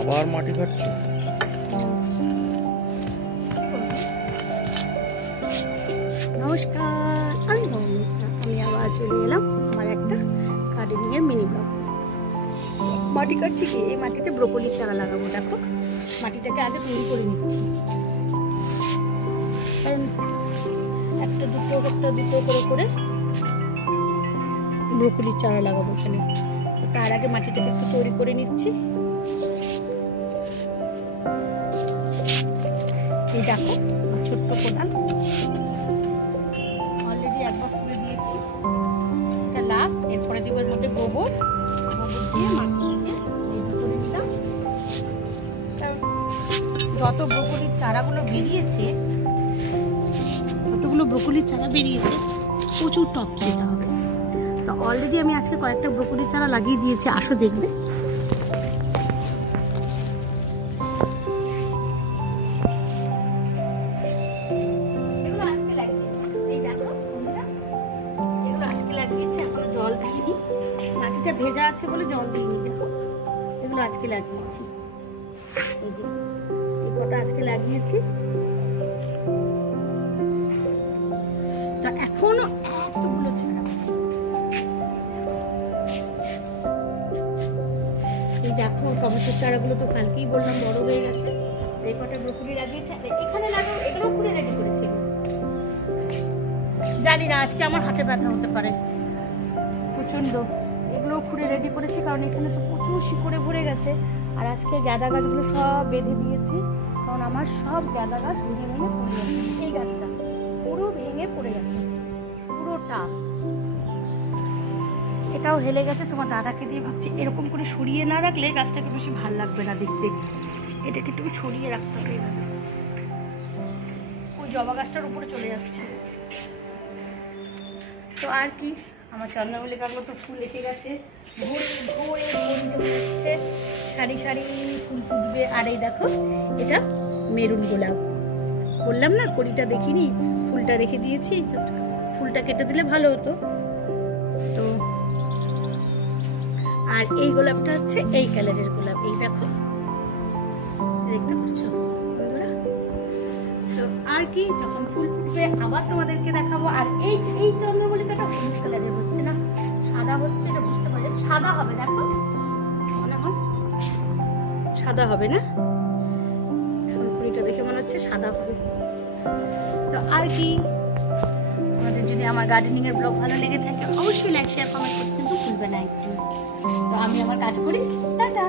আবার মাটি কাটছো? নমস্কার, আমি মৌমিতা। আমি আবার চলে এলাম আমার একটা গার্ডেনিং এর মিনি ব্লগ। মাটি কাটছি কি, এই মাটিতে ব্রোকলির চারা লাগাবো। দেখো, মাটিটাকে আগে তৈরি করে নিচ্ছি। একটা দুটো করে করে ব্রোকলির চারা লাগাবো এখানে। তার আগে মাটিটাকে একটু তৈরি করে নিচ্ছি। এই দেখো ছোট্ট কোদাল, অলরেডি একবার খুলে দিয়েছি, এটা লাস্ট। এরপরে দিব এর মধ্যে গোবর দিয়ে মাটি দিয়ে রেডি করে দিলাম। যত ব্রোকলির চারাগুলো বেরিয়েছে, যতগুলো ব্রোকলির চারা বেরিয়েছে, প্রচুর টব দিতে হবে। তো অলরেডি আমি আজকে কয়েকটা ব্রোকলির চারা লাগিয়ে দিয়েছি, আসো দেখবে। জল দিইনি, মাটিটা ভেজা আছে বলে জল দিইনি। দেখো, এগুলো আজকে লাগিয়েছি। এই যে এই কটা আজকে লাগিয়েছি। তা এখনো এতগুলো চারা। এই দেখো টমেটোর চারাগুলো তো কালকেই বললাম বড় হয়ে গেছে। এই কটা ব্রোকলি লাগিয়েছি, এখানে লাগাবো। এগুলো খুলে রেডি করেছি। জানি না আজকে আমার হাতে ব্যথা হতে পারে প্রচন্ড। এগুলোও খুঁড়ে রেডি করেছি, কারণ এখানে তো প্রচুর শিকড়ে ভরে গেছে। আর আজকে গাঁদা গাছগুলো সব বেঁধে দিয়েছি, কারণ আমার সব গাঁদা গাছ ভেঙে ভেঙে পড়ে গেছে। এই গাছটা পুরো ভেঙে পড়ে গেছে, পুরোটা। এটাও হেলে গেছে। তোমার দাদাকে দিয়ে ভাবছি এরকম করে সরিয়ে না রাখলে গাছটাকে বেশি ভাল লাগবে না দেখতে। এটাকে একটু সরিয়ে রাখতে হবে। এইভাবে ওই জবা গাছটার উপরে চলে যাচ্ছে। তো আর কি, আমার চন্দ্রমল্লিকাগুলো তো ফুল এসে গেছে, ভরে চলে যাচ্ছে। সারি সারি ফুল ফুটবে। আর এই দেখো, এটা মেরুন গোলাপ। বললাম না কড়িটা দেখিনি, ফুলটা রেখে দিয়েছি। জাস্ট ফুলটা কেটে দিলে ভালো হতো। তো আর এই গোলাপটা হচ্ছে এই কালারের গোলাপ। এই দেখো, দেখতে পাচ্ছ বন্ধুরা? তো আর কি, যখন ফুল ফুটবে আবার তোমাদেরকে দেখাবো। আর এই চন্দ্রমল্লিকাটা হলুদ কালারের হচ্ছে না, সাদা হচ্ছে। এটা বুঝতে পারছি, এটা সাদা হবে। দেখো, মনে হয় সাদা হবে না? এখন কুড়িটা দেখে মনে হচ্ছে সাদা হবে। তো আর কি, তোমাদের যদি আমার গার্ডেনিং এর ব্লগ ভালো লেগে থাকে অবশ্যই লাইক শেয়ার কমেন্ট করতে কিন্তু ভুলবে না একটু। তো আমি আমার কাজ করি। টাটা।